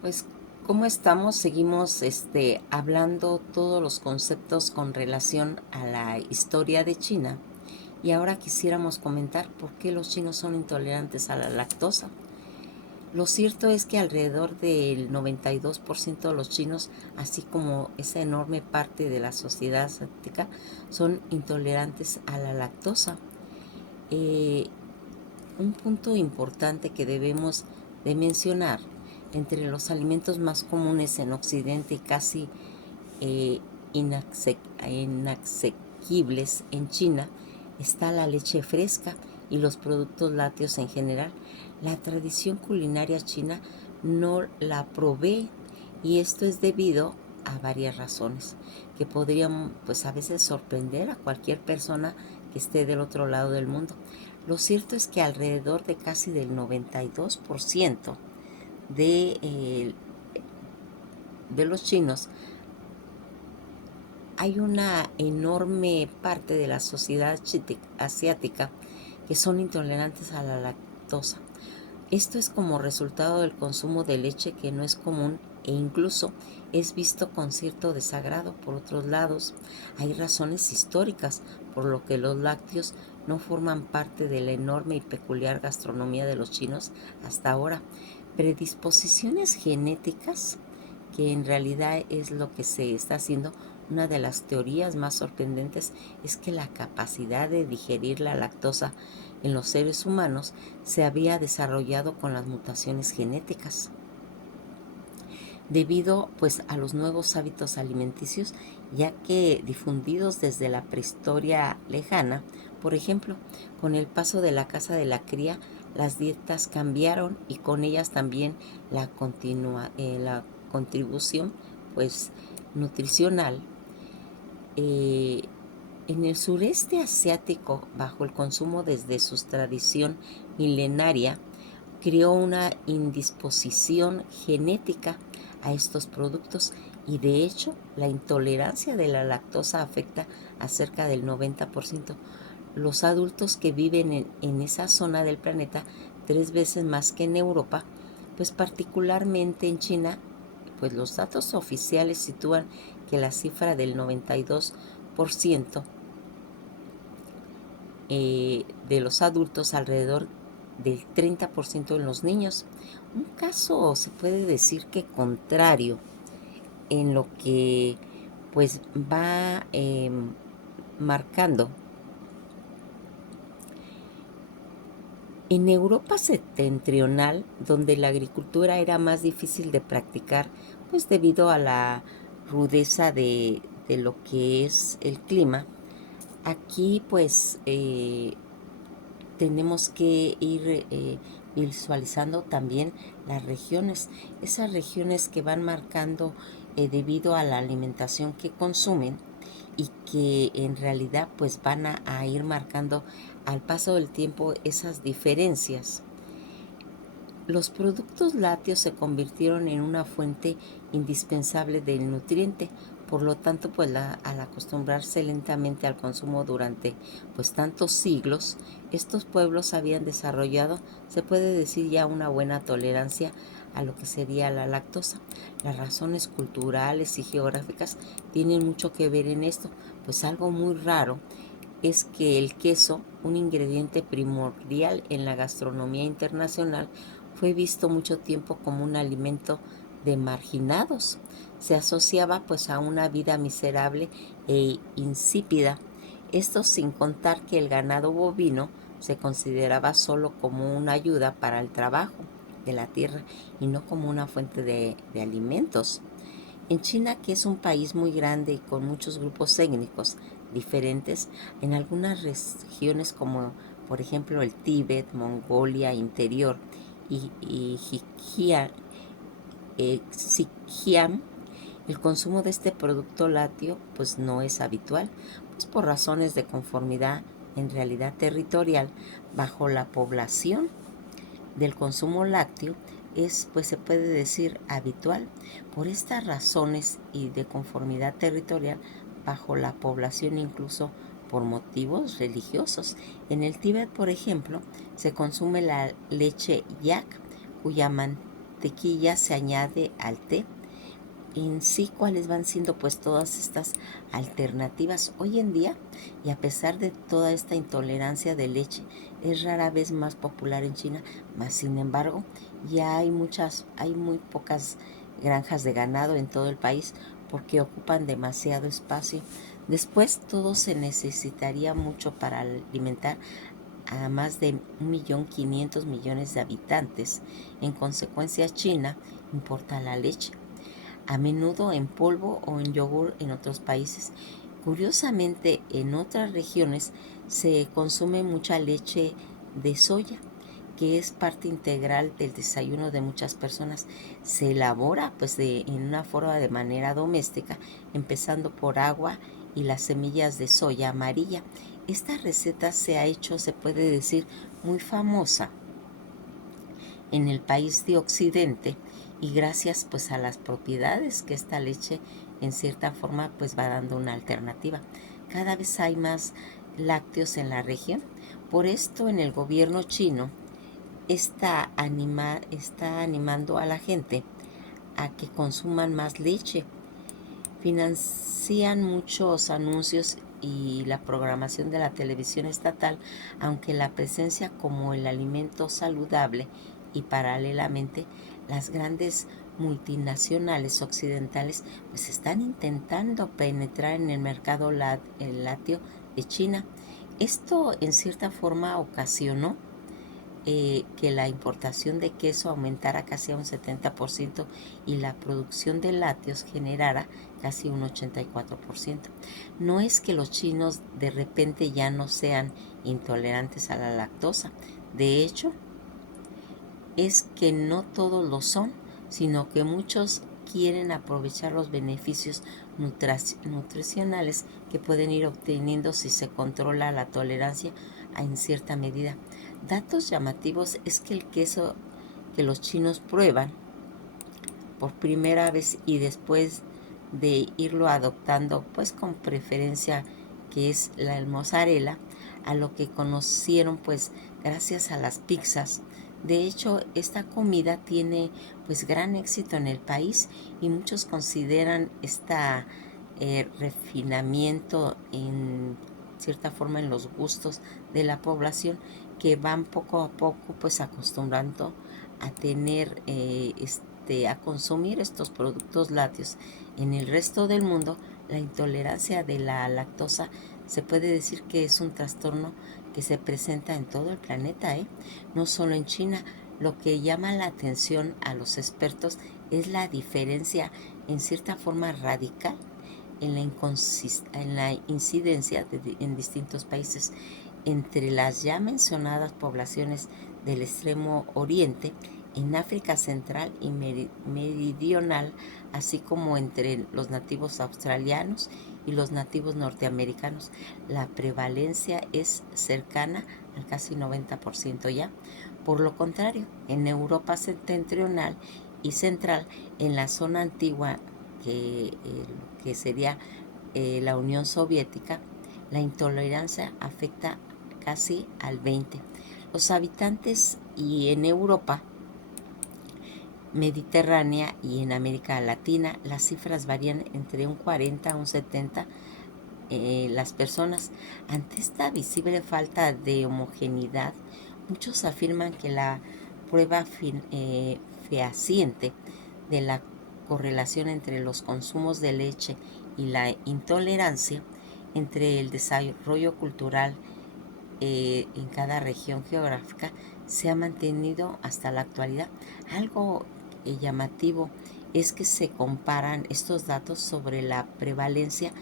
Pues, ¿cómo estamos? Seguimos hablando todos los conceptos con relación a la historia de China y ahora quisiéramos comentar por qué los chinos son intolerantes a la lactosa. Lo cierto es que alrededor del 92% de los chinos, así como esa enorme parte de la sociedad asiática, son intolerantes a la lactosa. Eh, un punto importante que debemos de mencionar: entre los alimentos más comunes en Occidente y casi eh, inasequibles en China está la leche fresca y los productos lácteos en general. La tradición culinaria china no la provee, y esto es debido a varias razones que podrían pues a veces sorprender a cualquier persona que esté del otro lado del mundo. Lo cierto es que alrededor de casi del 92% de, de los chinos, hay una enorme parte de la sociedad asiática que son intolerantes a la lactosa. Esto es como resultado del consumo de leche que no es común e incluso es visto con cierto desagrado. Por otros lados, hay razones históricas por lo que los lácteos no forman parte de la enorme y peculiar gastronomía de los chinos hasta ahora. Predisposiciones genéticas, que en realidad es lo que se está haciendo. Una de las teorías más sorprendentes es que la capacidad de digerir la lactosa en los seres humanos se había desarrollado con las mutaciones genéticas, debido pues a los nuevos hábitos alimenticios, ya que difundidos desde la prehistoria lejana. Por ejemplo, con el paso de la caza de la cría, las dietas cambiaron y con ellas también la contribución pues nutricional. eh, en el sureste asiático, bajo el consumo desde su tradición milenaria, creó una indisposición genética a estos productos, y de hecho la intolerancia de la lactosa afecta a cerca del 90%. Los adultos que viven en esa zona del planeta, 3 veces más que en Europa, pues particularmente en China, pues los datos oficiales sitúan que la cifra del 92% de los adultos, alrededor del 30% en los niños. Un caso se puede decir que contrario, en lo que pues va marcando. En Europa septentrional, donde la agricultura era más difícil de practicar, pues debido a la rudeza de lo que es el clima, aquí pues tenemos que ir visualizando también las regiones, esas regiones que van marcando debido a la alimentación que consumen, y que en realidad pues van a ir marcando al paso del tiempo esas diferencias. Los productos lácteos se convirtieron en una fuente indispensable del nutriente. Por lo tanto, pues al acostumbrarse lentamente al consumo durante pues tantos siglos, estos pueblos habían desarrollado, se puede decir, ya una buena tolerancia a lo que sería la lactosa. Las razones culturales y geográficas tienen mucho que ver en esto, pues algo muy raro es que el queso, un ingrediente primordial en la gastronomía internacional, fue visto mucho tiempo como un alimento de marginados. Se asociaba pues a una vida miserable e insípida. Esto sin contar que el ganado bovino se consideraba solo como una ayuda para el trabajo de la tierra y no como una fuente de alimentos. En China, que es un país muy grande y con muchos grupos étnicos diferentes, en algunas regiones como por ejemplo el Tíbet, Mongolia Interior y Xinjiang, el consumo de este producto lácteo pues no es habitual, pues por razones de conformidad en realidad territorial. Bajo la población del consumo lácteo es, pues se puede decir, habitual. Por estas razones y de conformidad territorial, bajo la población, incluso por motivos religiosos. En el Tíbet, por ejemplo, se consume la leche yak, cuya mantequilla se añade al té. En sí, cuáles van siendo pues todas estas alternativas hoy en día, y a pesar de toda esta intolerancia de leche, es rara vez más popular en China, más sin embargo ya hay muy pocas granjas de ganado en todo el país porque ocupan demasiado espacio. Después todo se necesitaría mucho para alimentar a más de 1.500.000.000 de habitantes. En consecuencia, China importa la leche, a menudo en polvo o en yogur en otros países. Curiosamente, en otras regiones se consume mucha leche de soya, que es parte integral del desayuno de muchas personas. Se elabora pues en una forma de manera doméstica, empezando por agua y las semillas de soya amarilla. Esta receta se ha hecho, se puede decir, muy famosa en el país de Occidente, y gracias pues a las propiedades que esta leche en cierta forma pues va dando una alternativa. Cada vez hay más lácteos en la región. Por esto en el gobierno chino está animando a la gente a que consuman más leche. Financian muchos anuncios y la programación de la televisión estatal, aunque la presencia como el alimento saludable, y paralelamente las grandes multinacionales occidentales pues están intentando penetrar en el mercado lácteo de China. Esto en cierta forma ocasionó que la importación de queso aumentara casi a un 70% y la producción de lácteos generara casi un 84%. No es que los chinos de repente ya no sean intolerantes a la lactosa. De hecho, es que no todos lo son, sino que muchos quieren aprovechar los beneficios nutricionales que pueden ir obteniendo si se controla la tolerancia en cierta medida. Datos llamativos es que el queso que los chinos prueban por primera vez y después de irlo adoptando pues con preferencia, que es la mozzarella, a lo que conocieron pues gracias a las pizzas. De hecho, esta comida tiene pues gran éxito en el país y muchos consideran refinamiento en cierta forma en los gustos de la población, que van poco a poco pues acostumbrando a tener a consumir estos productos lácteos. En el resto del mundo, la intolerancia de la lactosa se puede decir que es un trastorno que se presenta en todo el planeta, no solo en China. Lo que llama la atención a los expertos es la diferencia en cierta forma radical en la incidencia en distintos países entre las ya mencionadas poblaciones del extremo oriente, en África Central y Meridional, así como entre los nativos australianos y los nativos norteamericanos. La prevalencia es cercana al casi 90% ya. Por lo contrario, en Europa septentrional y central, en la zona antigua que sería la Unión Soviética, la intolerancia afecta casi al 20%. Los habitantes y en Europa mediterránea y en América Latina las cifras varían entre un 40 a un 70%. Las personas, ante esta visible falta de homogeneidad, muchos afirman que la prueba fehaciente de la correlación entre los consumos de leche y la intolerancia, entre el desarrollo cultural en cada región geográfica, se ha mantenido hasta la actualidad. Algo llamativo es que se comparan estos datos sobre la prevalencia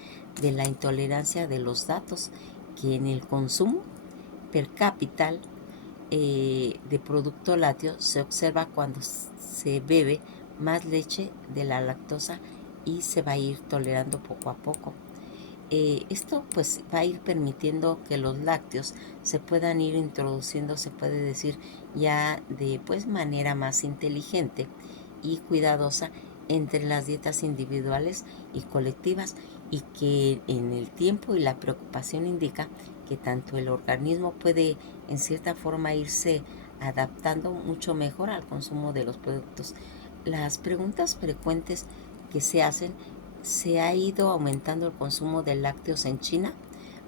de la intolerancia de los datos que en el consumo per cápita de producto lácteo se observa cuando se bebe más leche de la lactosa, y se va a ir tolerando poco a poco. Esto pues va a ir permitiendo que los lácteos se puedan ir introduciendo, se puede decir, ya de pues manera más inteligente y cuidadosa entre las dietas individuales y colectivas, y que en el tiempo y la preocupación indica que tanto el organismo puede en cierta forma irse adaptando mucho mejor al consumo de los productos. Las preguntas frecuentes que se hacen: ¿se ha ido aumentando el consumo de lácteos en China?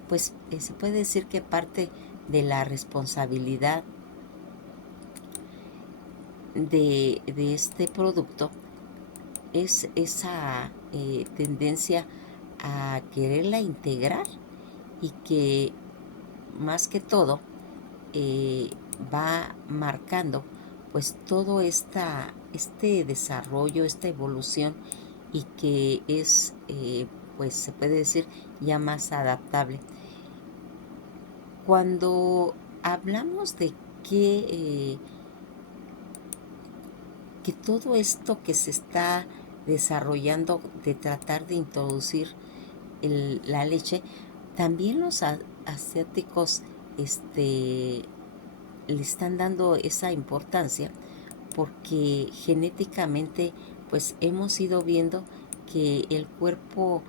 Pues se puede decir que parte de la responsabilidad de este producto es esa tendencia a quererla integrar, y que más que todo va marcando pues todo este desarrollo, esta evolución, y que es pues se puede decir ya más adaptable. Cuando hablamos de que todo esto que se está desarrollando de tratar de introducir la leche, también los asiáticos le están dando esa importancia, porque genéticamente pues hemos ido viendo que el cuerpo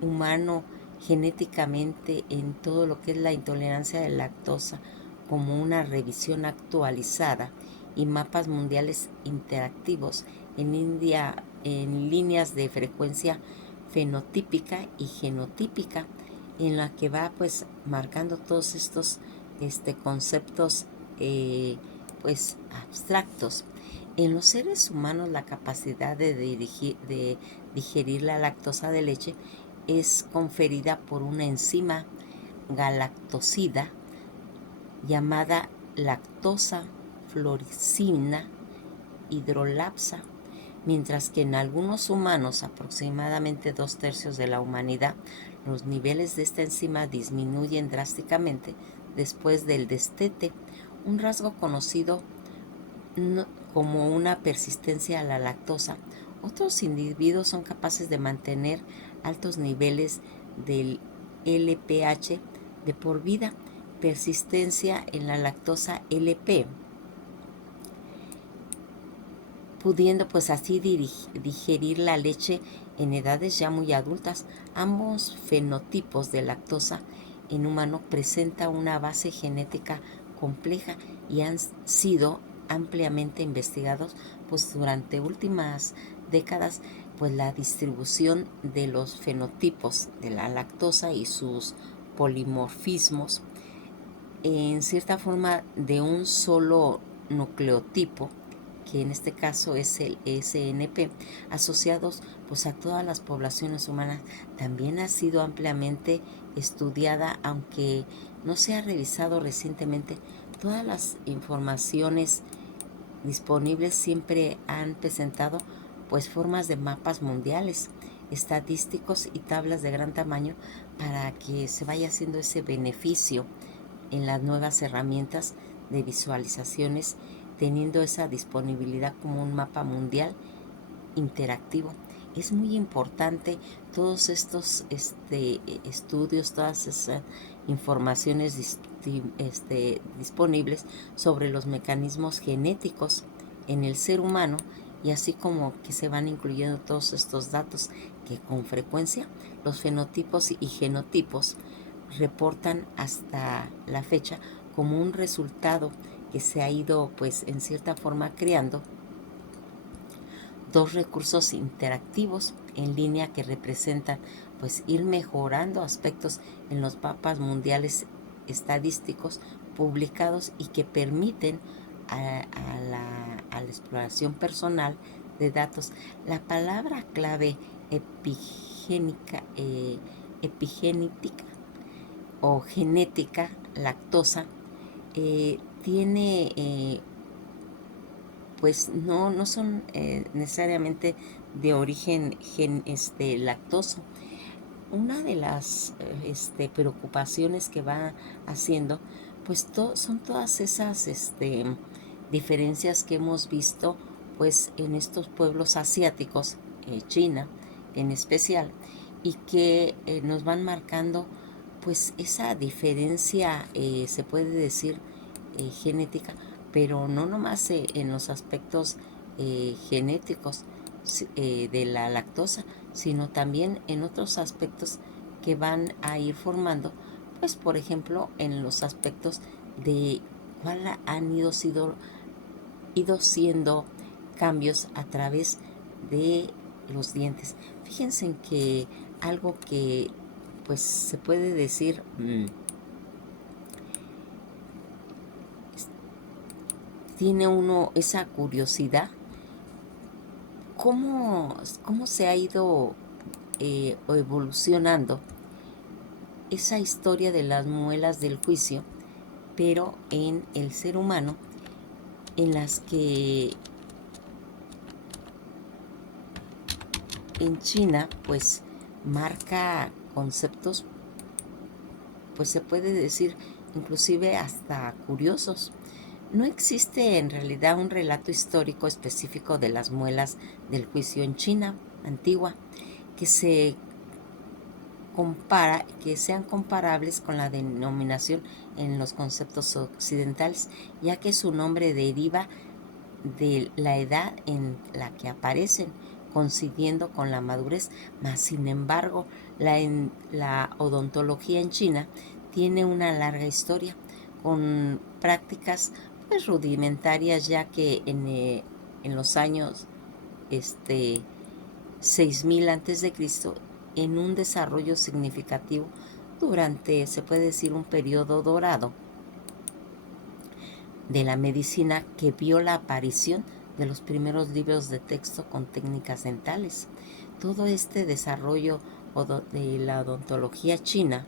humano genéticamente, en todo lo que es la intolerancia de lactosa, como una revisión actualizada y mapas mundiales interactivos en líneas de frecuencia fenotípica y genotípica, en la que va pues marcando todos estos conceptos pues abstractos. En los seres humanos, la capacidad de digerir la lactosa de leche es conferida por una enzima galactosida llamada lactosa floricina hidrolasa, mientras que en algunos humanos, aproximadamente 2/3 de la humanidad, los niveles de esta enzima disminuyen drásticamente después del destete, un rasgo conocido como una persistencia a la lactosa. Otros individuos son capaces de mantener altos niveles del LPH de por vida, persistencia en la lactosa LP, pudiendo pues así digerir la leche en edades ya muy adultas. Ambos fenotipos de lactosa en humano presentan una base genética compleja y han sido ampliamente investigados pues durante últimas décadas, pues la distribución de los fenotipos de la lactosa y sus polimorfismos en cierta forma de un solo nucleotipo, que en este caso es el SNP, asociados pues a todas las poblaciones humanas, también ha sido ampliamente estudiada, aunque no se ha revisado recientemente. Todas las informaciones disponibles siempre han presentado pues formas de mapas mundiales, estadísticos y tablas de gran tamaño, para que se vaya haciendo ese beneficio en las nuevas herramientas de visualizaciones, teniendo esa disponibilidad como un mapa mundial interactivo. Es muy importante todos estos estudios, todas esas informaciones disponibles sobre los mecanismos genéticos en el ser humano, y así como que se van incluyendo todos estos datos que con frecuencia los fenotipos y genotipos reportan hasta la fecha como un resultado que se ha ido pues en cierta forma creando dos recursos interactivos en línea que representan pues ir mejorando aspectos en los mapas mundiales estadísticos publicados, y que permiten a la exploración personal de datos. La palabra clave epigenética o genética lactosa tiene pues no son necesariamente de origen lactoso. Una de las preocupaciones que va haciendo pues son todas esas diferencias que hemos visto pues en estos pueblos asiáticos, China en especial, y que nos van marcando pues esa diferencia, se puede decir, genética, pero no nomás en los aspectos genéticos de la lactosa, sino también en otros aspectos que van a ir formando, pues por ejemplo en los aspectos de cuál han ido siendo cambios a través de los dientes. Fíjense en que algo que pues se puede decir tiene uno esa curiosidad, cómo se ha ido evolucionando esa historia de las muelas del juicio, pero en el ser humano, en las que en China pues marca conceptos, pues se puede decir inclusive hasta curiosos. No existe en realidad un relato histórico específico de las muelas del juicio en China antigua que que sean comparables con la denominación en los conceptos occidentales, ya que su nombre deriva de la edad en la que aparecen, coincidiendo con la madurez. Mas, sin embargo, la odontología en China tiene una larga historia, con prácticas pues rudimentarias, ya que en los años 6000 antes de Cristo, en un desarrollo significativo durante, se puede decir, un periodo dorado de la medicina, que vio la aparición de los primeros libros de texto con técnicas dentales. Todo este desarrollo de la odontología china,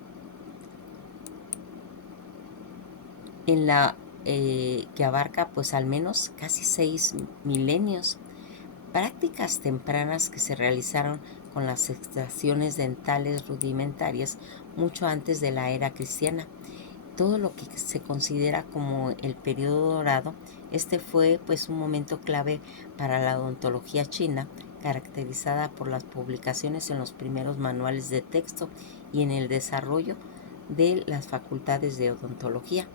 que abarca pues al menos casi 6 milenios, prácticas tempranas que se realizaron con las extracciones dentales rudimentarias mucho antes de la era cristiana. Todo lo que se considera como el periodo dorado, fue pues un momento clave para la odontología china, caracterizada por las publicaciones en los primeros manuales de texto y en el desarrollo de las facultades de odontología.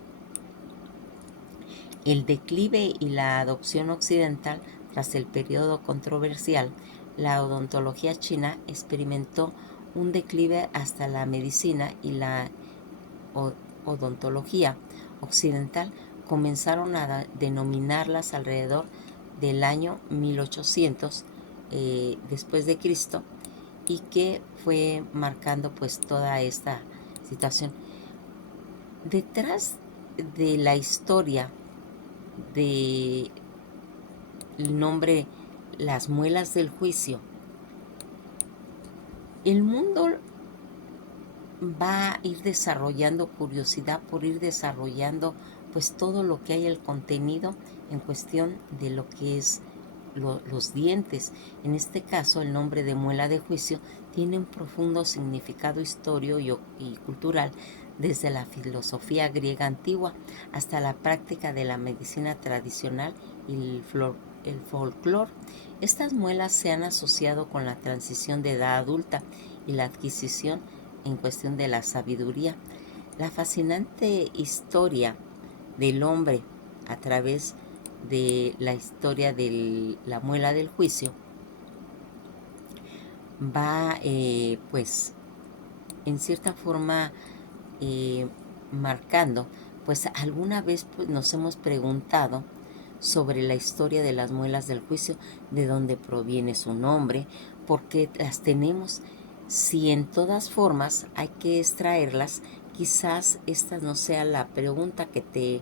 El declive y la adopción occidental tras el periodo controversial, la odontología china experimentó un declive hasta la medicina y la odontología occidental comenzaron a denominarlas alrededor del año 1800 después de Cristo, y que fue marcando pues toda esta situación. Detrás de la historia de el nombre las muelas del juicio, el mundo va a ir desarrollando curiosidad por ir desarrollando pues todo lo que hay, el contenido en cuestión de lo que es los dientes. En este caso, el nombre de muela de juicio tiene un profundo significado histórico y cultural, desde la filosofía griega antigua hasta la práctica de la medicina tradicional y el folclore. Estas muelas se han asociado con la transición de edad adulta y la adquisición en cuestión de la sabiduría. La fascinante historia del hombre a través de la historia de la muela del juicio va pues en cierta forma marcando, pues alguna vez pues, nos hemos preguntado sobre la historia de las muelas del juicio, de dónde proviene su nombre, por qué las tenemos. Si en todas formas hay que extraerlas, quizás esta no sea la pregunta que te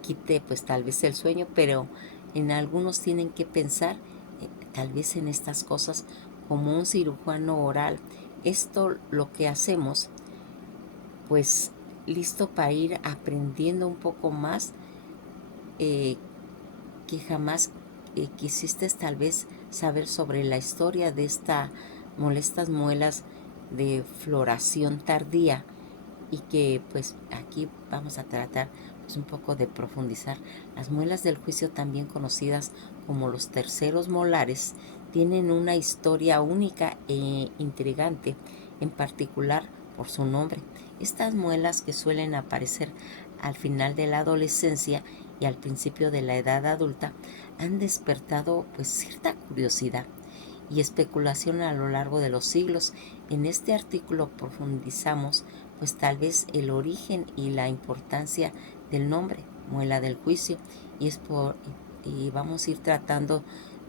quite pues tal vez el sueño, pero en algunos tienen que pensar tal vez en estas cosas como un cirujano oral. Esto lo que hacemos pues listo para ir aprendiendo un poco más, que jamás quisiste tal vez saber sobre la historia de estas molestas muelas de floración tardía, y que pues aquí vamos a tratar pues un poco de profundizar. Las muelas del juicio, también conocidas como los terceros molares, tienen una historia única e intrigante, en particular por su nombre. Estas muelas, que suelen aparecer al final de la adolescencia y al principio de la edad adulta, han despertado pues cierta curiosidad y especulación a lo largo de los siglos. En este artículo profundizamos pues tal vez el origen y la importancia del nombre muela del juicio, y vamos a ir tratando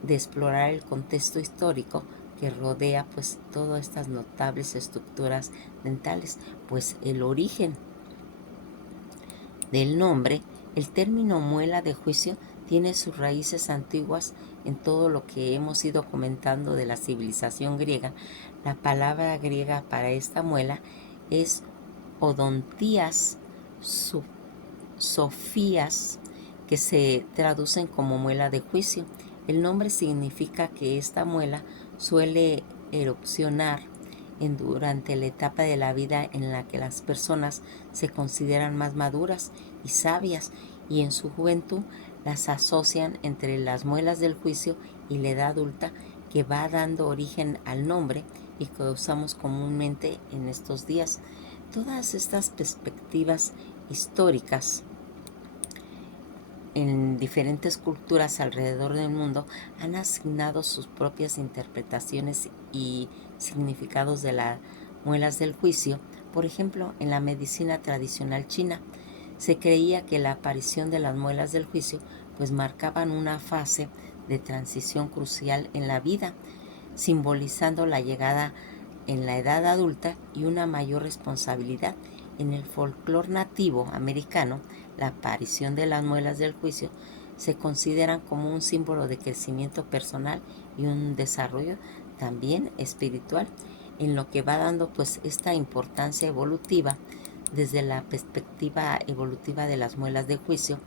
de explorar el contexto histórico que rodea pues todas estas notables estructuras dentales. Pues el origen del nombre, el término muela de juicio tiene sus raíces antiguas en todo lo que hemos ido comentando de la civilización griega. La palabra griega para esta muela es odontías sofías, que se traducen como muela de juicio. El nombre significa que esta muela suele erupcionar durante la etapa de la vida en la que las personas se consideran más maduras y sabias, y en su juventud las asocian entre las muelas del juicio y la edad adulta, que va dando origen al nombre y que usamos comúnmente en estos días. Todas estas perspectivas históricas en diferentes culturas alrededor del mundo han asignado sus propias interpretaciones y significados de las muelas del juicio. Por ejemplo, en la medicina tradicional china se creía que la aparición de las muelas del juicio pues marcaban una fase de transición crucial en la vida, simbolizando la llegada en la edad adulta y una mayor responsabilidad. En el folclore nativo americano, la aparición de las muelas del juicio se consideran como un símbolo de crecimiento personal y un desarrollo también espiritual, en lo que va dando pues esta importancia evolutiva. Desde la perspectiva evolutiva de las muelas de juicio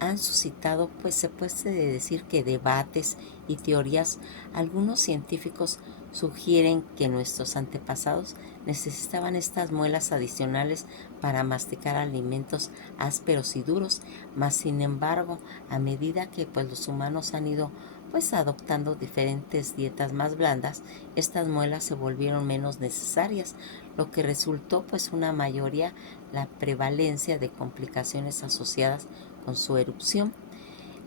han suscitado, pues se puede decir que debates y teorías. Algunos científicos sugieren que nuestros antepasados necesitaban estas muelas adicionales para masticar alimentos ásperos y duros, mas sin embargo, a medida que pues los humanos han ido pues adoptando diferentes dietas más blandas, estas muelas se volvieron menos necesarias, lo que resultó pues una mayoría la prevalencia de complicaciones asociadas con su erupción.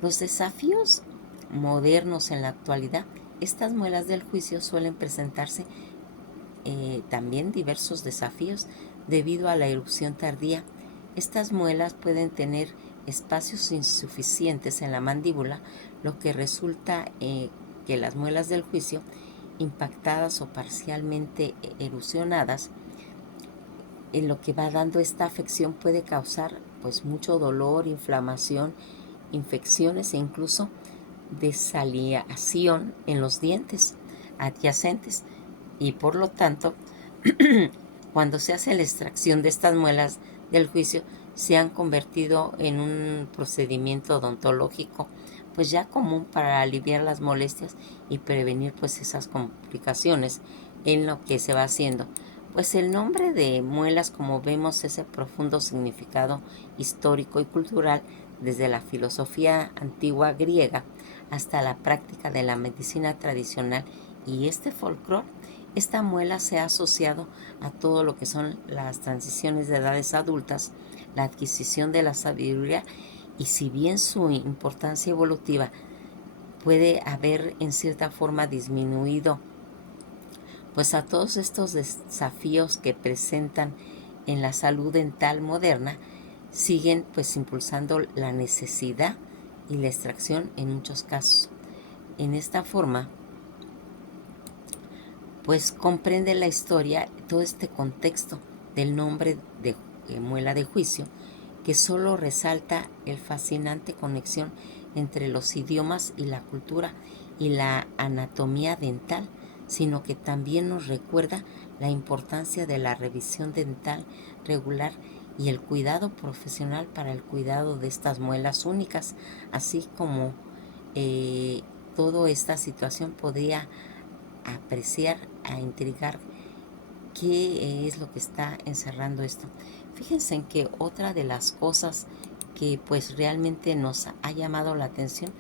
Los desafíos modernos en la actualidad, estas muelas del juicio suelen presentarse también diversos desafíos debido a la erupción tardía. Estas muelas pueden tener espacios insuficientes en la mandíbula, lo que resulta que las muelas del juicio, impactadas o parcialmente erosionadas, en lo que va dando esta afección puede causar pues mucho dolor, inflamación, infecciones e incluso desaliación en los dientes adyacentes, y por lo tanto cuando se hace la extracción de estas muelas del juicio se han convertido en un procedimiento odontológico pues ya común para aliviar las molestias y prevenir pues esas complicaciones en lo que se va haciendo. Pues el nombre de muelas, como vemos, ese profundo significado histórico y cultural desde la filosofía antigua griega hasta la práctica de la medicina tradicional y este folclore. Esta muela se ha asociado a todo lo que son las transiciones de edades adultas, la adquisición de la sabiduría, y si bien su importancia evolutiva puede haber en cierta forma disminuido, pues a todos estos desafíos que presentan en la salud dental moderna, siguen pues impulsando la necesidad y la extracción en muchos casos. En esta forma, pues comprende la historia, todo este contexto del nombre de muela de juicio, que solo resalta el fascinante conexión entre los idiomas y la cultura y la anatomía dental, sino que también nos recuerda la importancia de la revisión dental regular y el cuidado profesional para el cuidado de estas muelas únicas, así como toda esta situación podría apreciar, a intrigar qué es lo que está encerrando esto. Fíjense en que otra de las cosas que pues realmente nos ha llamado la atención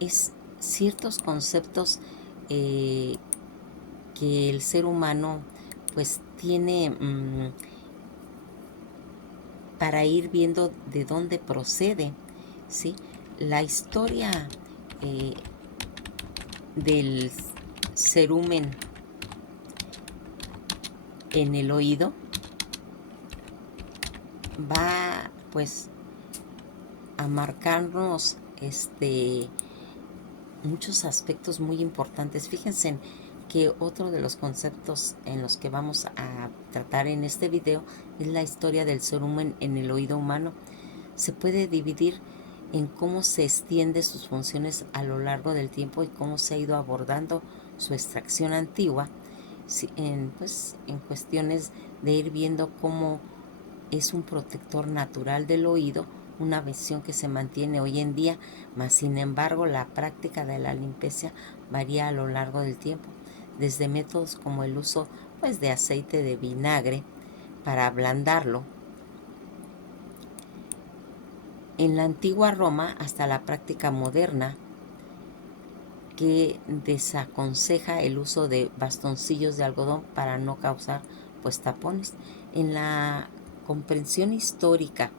es ciertos conceptos que el ser humano pues tiene para ir viendo de dónde procede, ¿sí? La historia del cerumen en el oído va pues a marcarnos muchos aspectos muy importantes. Fíjense que otro de los conceptos en los que vamos a tratar en este video es la historia del cerumen en el oído humano. Se puede dividir en cómo se extiende sus funciones a lo largo del tiempo y cómo se ha ido abordando su extracción antigua, en cuestiones de ir viendo cómo es un protector natural del oído, una visión que se mantiene hoy en día, mas sin embargo la práctica de la limpieza varía a lo largo del tiempo, desde métodos como el uso de aceite de vinagre para ablandarlo en la antigua Roma hasta la práctica moderna que desaconseja el uso de bastoncillos de algodón para no causar tapones. En la comprensión histórica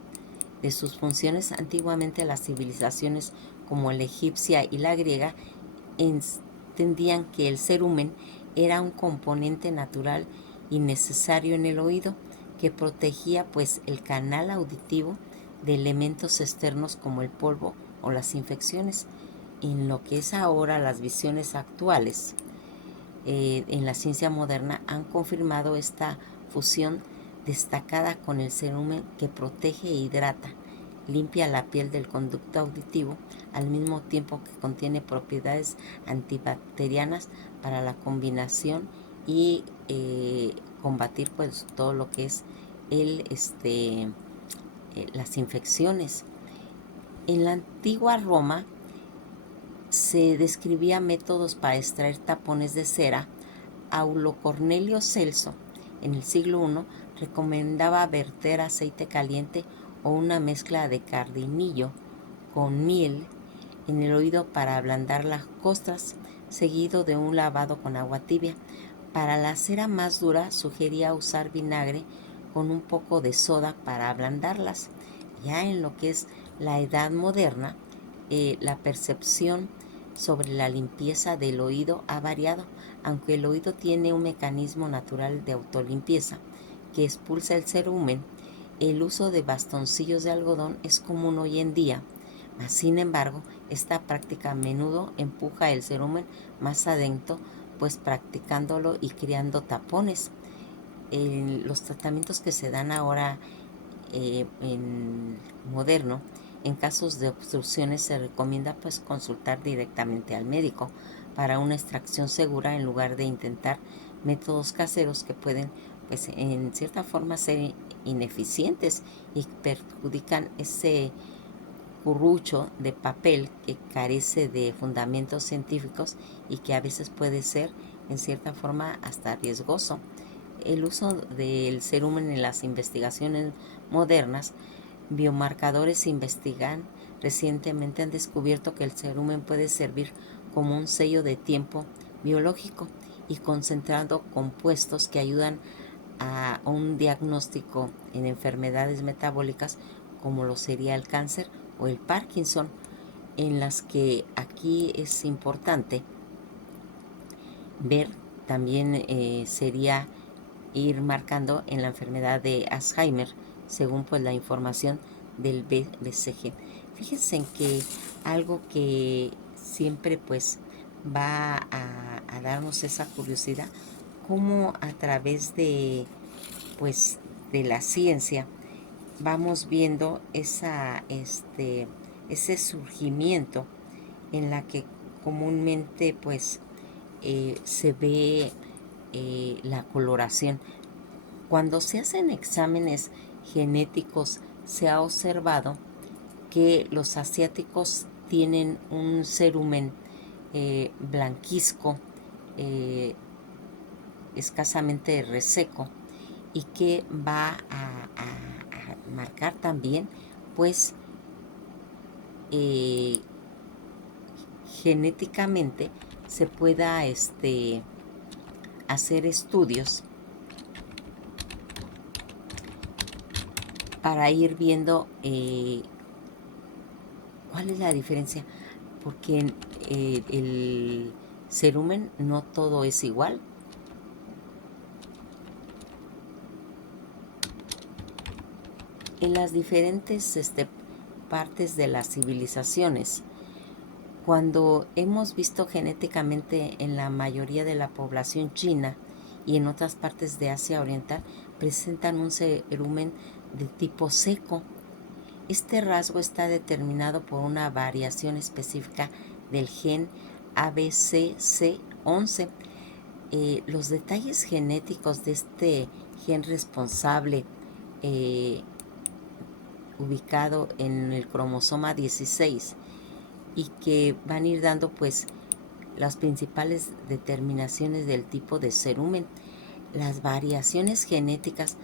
de sus funciones, antiguamente las civilizaciones como la egipcia y la griega entendían que el cerumen era un componente natural y necesario en el oído que protegía el canal auditivo de elementos externos como el polvo o las infecciones. En lo que es ahora las visiones actuales, en la ciencia moderna han confirmado esta fusión destacada con el cerumen que protege e hidrata, limpia la piel del conducto auditivo, al mismo tiempo que contiene propiedades antibacterianas para la combinación y combatir todo lo que es las infecciones. En la antigua Roma se describía métodos para extraer tapones de cera. Aulo Cornelio Celso, en el siglo I, recomendaba verter aceite caliente o una mezcla de cardamillo con miel en el oído para ablandar las costras, seguido de un lavado con agua tibia. Para la cera más dura sugería usar vinagre con un poco de soda para ablandarlas. Ya en lo que es la edad moderna, la percepción sobre la limpieza del oído ha variado, aunque el oído tiene un mecanismo natural de autolimpieza que expulsa el cerumen. El uso de bastoncillos de algodón es común hoy en día, mas sin embargo esta práctica a menudo empuja el cerumen más adentro, practicándolo y creando tapones. Los tratamientos que se dan ahora en moderno, en casos de obstrucciones se recomienda consultar directamente al médico para una extracción segura en lugar de intentar métodos caseros que pueden en cierta forma ser ineficientes y perjudican ese currucho de papel que carece de fundamentos científicos y que a veces puede ser en cierta forma hasta riesgoso. El uso del cerumen en las investigaciones modernas, biomarcadores investigan recientemente han descubierto que el cerumen puede servir como un sello de tiempo biológico y concentrando compuestos que ayudan a un diagnóstico en enfermedades metabólicas como lo sería el cáncer o el Parkinson, en las que aquí es importante ver también sería ir marcando en la enfermedad de Alzheimer según la información del BCG. Fíjense en que algo que siempre va a darnos esa curiosidad, cómo a través de de la ciencia vamos viendo ese surgimiento en la que comúnmente se ve la coloración. Cuando se hacen exámenes genéticos se ha observado que los asiáticos tienen un cerumen blanquizco, escasamente reseco, y que va a marcar también genéticamente se pueda hacer estudios para ir viendo cuál es la diferencia, porque el cerumen no todo es igual. En las diferentes partes de las civilizaciones. Cuando hemos visto genéticamente en la mayoría de la población china y en otras partes de Asia Oriental, presentan un cerumen de tipo seco. Este rasgo está determinado por una variación específica del gen ABCC11. Los detalles genéticos de este gen responsable ubicado en el cromosoma 16 y que van a ir dando pues las principales determinaciones del tipo de cerumen. Las variaciones genéticas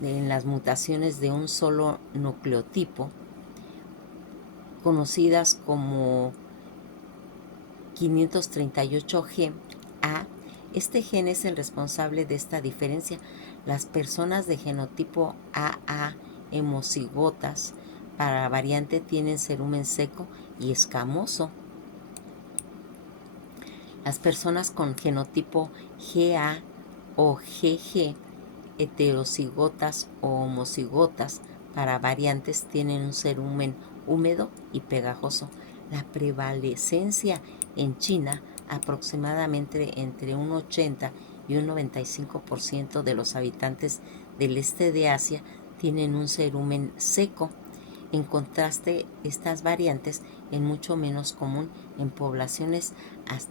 en las mutaciones de un solo nucleotipo, conocidas como 538G A. Este gen es el responsable de esta diferencia. Las personas de genotipo AA hemocigotas para la variante tienen cerumen seco y escamoso. Las personas con genotipo GA o GG heterocigotas o homocigotas para variantes tienen un cerumen húmedo y pegajoso. La prevalecencia en China, aproximadamente entre un 80 y un 95% de los habitantes del este de Asia tienen un cerumen seco. En contraste, estas variantes es mucho menos común en poblaciones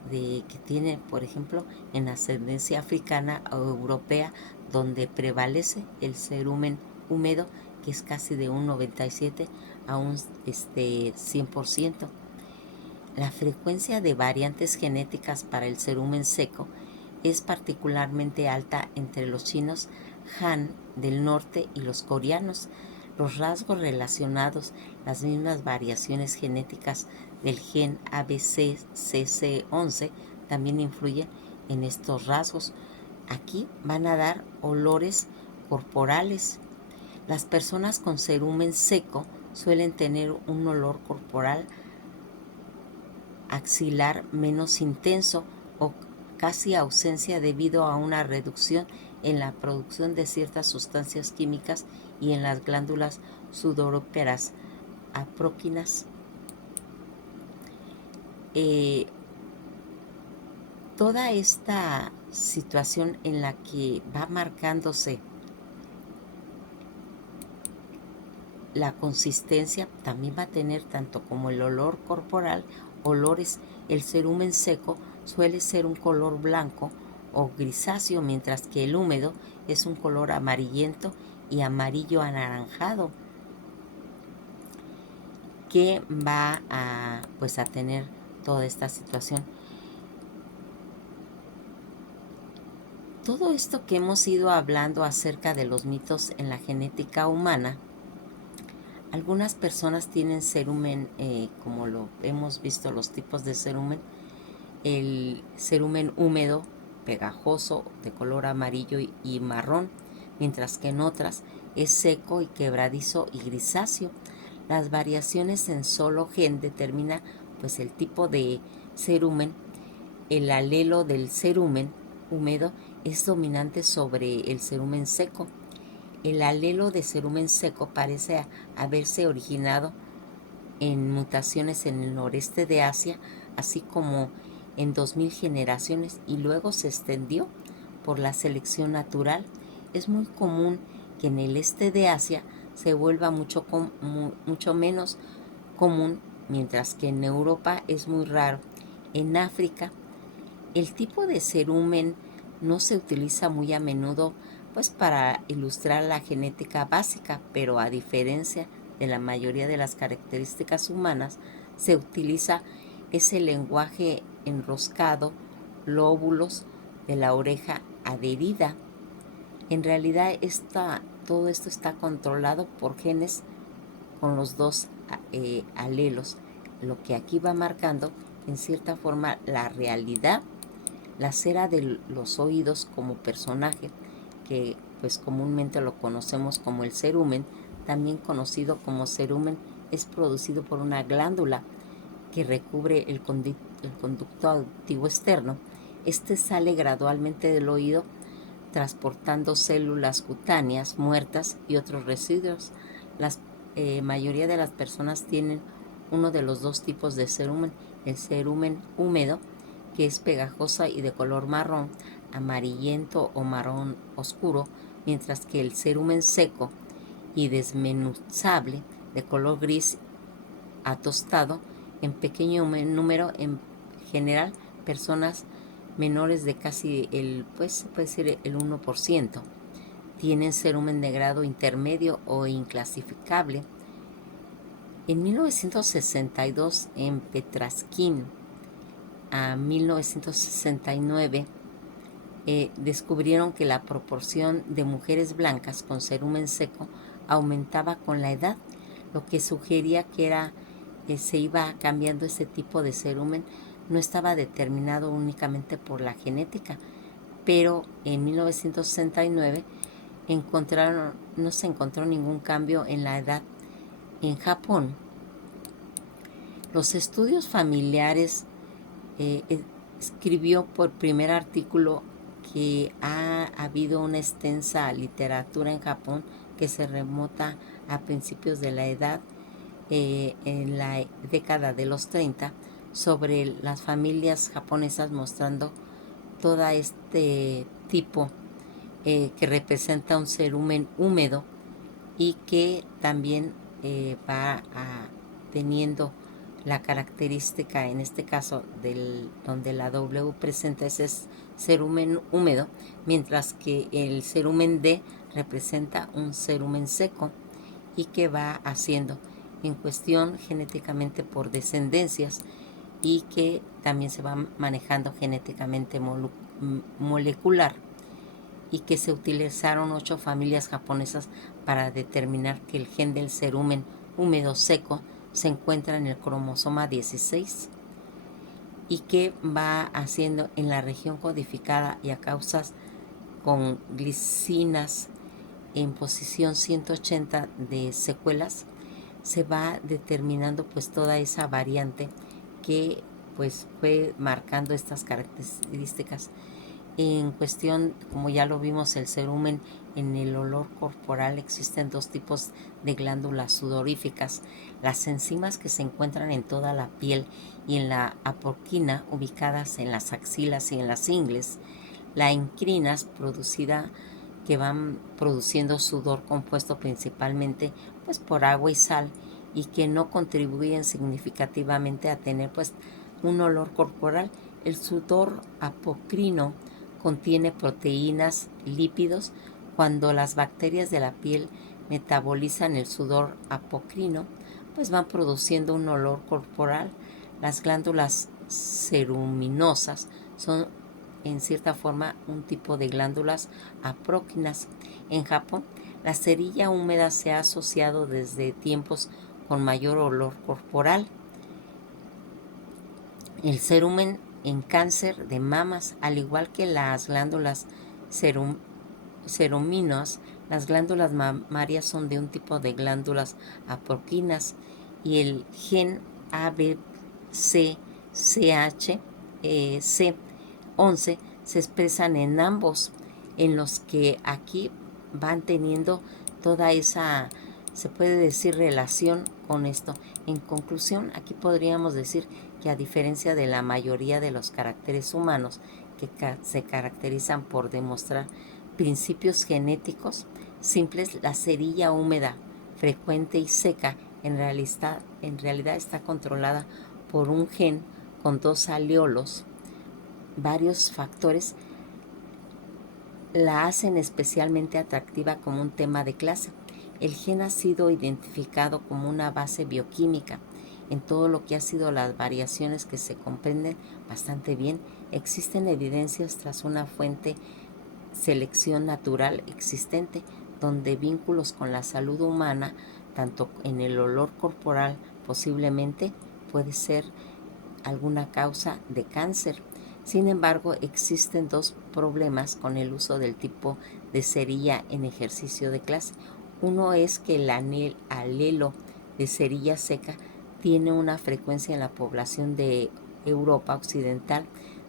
que tienen, por ejemplo, en ascendencia africana o europea, donde prevalece el cerumen húmedo, que es casi de un 97 a un 100%. La frecuencia de variantes genéticas para el cerumen seco es particularmente alta entre los chinos Han del norte y los coreanos. Los rasgos relacionados, las mismas variaciones genéticas del gen ABCCC11 también influyen en estos rasgos. Aquí van a dar olores corporales. Las personas con cerumen seco suelen tener un olor corporal axilar menos intenso o casi ausencia debido a una reducción en la producción de ciertas sustancias químicas y en las glándulas sudoríparas apócrinas. Toda esta situación en la que va marcándose la consistencia también va a tener tanto como el olor corporal, olores. El cerumen seco suele ser un color blanco o grisáceo, mientras que el húmedo es un color amarillento y amarillo anaranjado, que va a tener toda esta situación. Todo esto que hemos ido hablando acerca de los mitos en la genética humana, algunas personas tienen cerumen, como lo hemos visto, los tipos de cerumen, el cerumen húmedo, pegajoso, de color amarillo y marrón, mientras que en otras es seco y quebradizo y grisáceo. Las variaciones en solo gen determina pues el tipo de cerumen. El alelo del cerumen húmedo es dominante sobre el cerumen seco. El alelo de cerumen seco parece haberse originado en mutaciones en el noreste de Asia, así como en 2000 generaciones, y luego se extendió por la selección natural. Es muy común que en el este de Asia se vuelva mucho menos común, mientras que en Europa es muy raro. En África, el tipo de cerumen no se utiliza muy a menudo pues para ilustrar la genética básica, pero a diferencia de la mayoría de las características humanas, se utiliza ese lenguaje enroscado, lóbulos de la oreja adherida. En realidad todo esto está controlado por genes con los dos alelos, lo que aquí va marcando en cierta forma la realidad. La cera de los oídos como personaje, que pues comúnmente lo conocemos como el cerumen, también conocido como cerumen, es producido por una glándula que recubre el conducto auditivo externo. Este sale gradualmente del oído, transportando células cutáneas muertas y otros residuos. Las mayoría de las personas tienen uno de los dos tipos de cerumen, el cerumen húmedo, que es pegajosa y de color marrón, amarillento o marrón oscuro, mientras que el cerumen seco y desmenuzable, de color gris atostado, en pequeño número, en general personas menores de casi se puede decir el 1%, tienen cerumen de grado intermedio o inclasificable. En 1962, en Petrasquín, a 1969, descubrieron que la proporción de mujeres blancas con cerumen seco aumentaba con la edad, lo que sugería que se iba cambiando ese tipo de cerumen. No estaba determinado únicamente por la genética, pero en 1969 no se encontró ningún cambio en la edad. En Japón, los estudios familiares escribió por primer artículo que ha habido una extensa literatura en Japón que se remota a principios de la edad, en la década de los 30, sobre las familias japonesas, mostrando todo este tipo que representa un cerumen húmedo y que también va teniendo la característica, en este caso, donde la W presenta ese cerumen húmedo, mientras que el cerumen D representa un cerumen seco, y que va haciendo en cuestión genéticamente por descendencias, y que también se va manejando genéticamente molecular, y que se utilizaron 8 familias japonesas para determinar que el gen del cerumen húmedo seco se encuentra en el cromosoma 16, y que va haciendo en la región codificada y a causas con glicinas en posición 180 de secuelas, se va determinando pues toda esa variante que pues fue marcando estas características. En cuestión, como ya lo vimos, el cerumen en el olor corporal, existen dos tipos de glándulas sudoríficas: las enzimas, que se encuentran en toda la piel y en la aporquina, ubicadas en las axilas y en las ingles; la encrinas, que van produciendo sudor compuesto principalmente pues por agua y sal, y que no contribuyen significativamente a tener pues un olor corporal. El sudor apocrino contiene proteínas, lípidos. Cuando las bacterias de la piel metabolizan el sudor apocrino, pues van produciendo un olor corporal. Las glándulas ceruminosas son en cierta forma un tipo de glándulas apócrinas. En Japón, la cerilla húmeda se ha asociado desde tiempos con mayor olor corporal. El cerumen en cáncer de mamas, al igual que las glándulas ceruminosas, las glándulas mamarias son de un tipo de glándulas apocrinas, y el gen ABCCHC11 se expresan en ambos, en los que aquí van teniendo toda esa, se puede decir, relación con esto. En conclusión, aquí podríamos decir que, a diferencia de la mayoría de los caracteres humanos, que se caracterizan por demostrar principios genéticos simples, la cerilla húmeda, frecuente y seca, en realidad está controlada por un gen con 2 alelos. Varios factores la hacen especialmente atractiva como un tema de clase. El gen ha sido identificado como una base bioquímica en todo lo que ha sido las variaciones, que se comprenden bastante bien. Existen evidencias tras una fuente selección natural existente, donde vínculos con la salud humana, tanto en el olor corporal, posiblemente puede ser alguna causa de cáncer. Sin embargo, existen 2 problemas con el uso del tipo de cerilla en ejercicio de clase. Uno es que el alelo de cerilla seca tiene una frecuencia en la población de Europa Occidental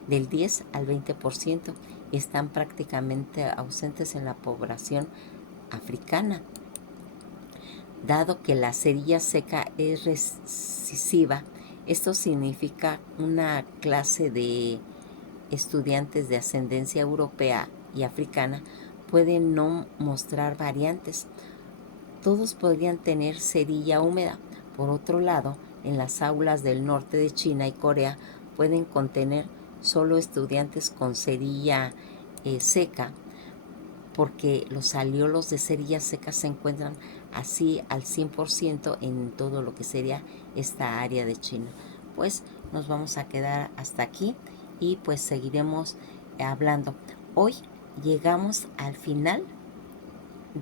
del 10 al 20%, y están prácticamente ausentes en la población africana. Dado que la cerilla seca es recesiva, esto significa una clase de estudiantes de ascendencia europea y africana pueden no mostrar variantes. Todos podrían tener cerilla húmeda. Por otro lado, en las aulas del norte de China y Corea pueden contener solo estudiantes con cerilla seca, porque los aliolos de cerilla seca se encuentran así al 100% en todo lo que sería esta área de China. Pues nos vamos a quedar hasta aquí y pues seguiremos hablando. Hoy llegamos al final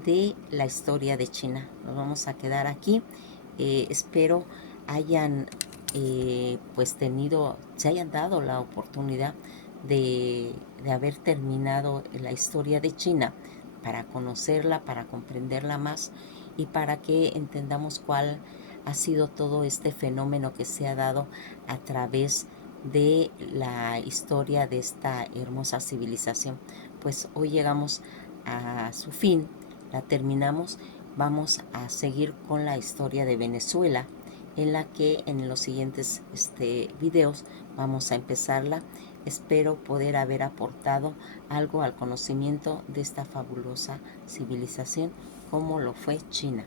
de la historia de China. Nos vamos a quedar aquí. Espero hayan pues se hayan dado la oportunidad de haber terminado la historia de China para conocerla, para comprenderla más y para que entendamos cuál ha sido todo este fenómeno que se ha dado a través de la historia de esta hermosa civilización. Pues hoy llegamos a su fin, la terminamos. Vamos a seguir con la historia de Venezuela, en la que en los siguientes videos vamos a empezarla. Espero poder haber aportado algo al conocimiento de esta fabulosa civilización como lo fue China.